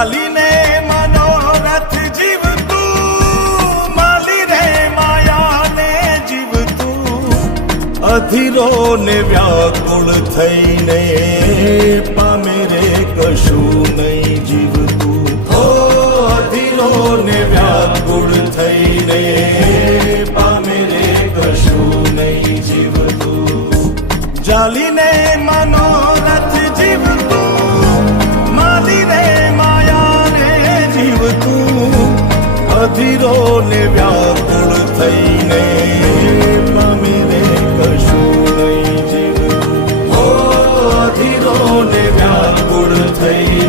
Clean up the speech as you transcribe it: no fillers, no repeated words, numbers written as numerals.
ચાલીને મનોરથ જીવતું, માલી રે માયાને જીવતું, અધીરો ને વ્યાકુળ થઈને પામે રે કશું નહીં જીવતું. ઓ અધીરો ને વ્યાકુળ થઈને પામે રે કશું નહીં જીવતું. ચાલીને મનોરથ જીવતું, માલી રે માયાને જીવતું, અધીરો ને વ્યાકુળ થઈને પામે રે કશું નહીં જીવતું. ઓ અધીરો ને વ્યાકુળ થઈ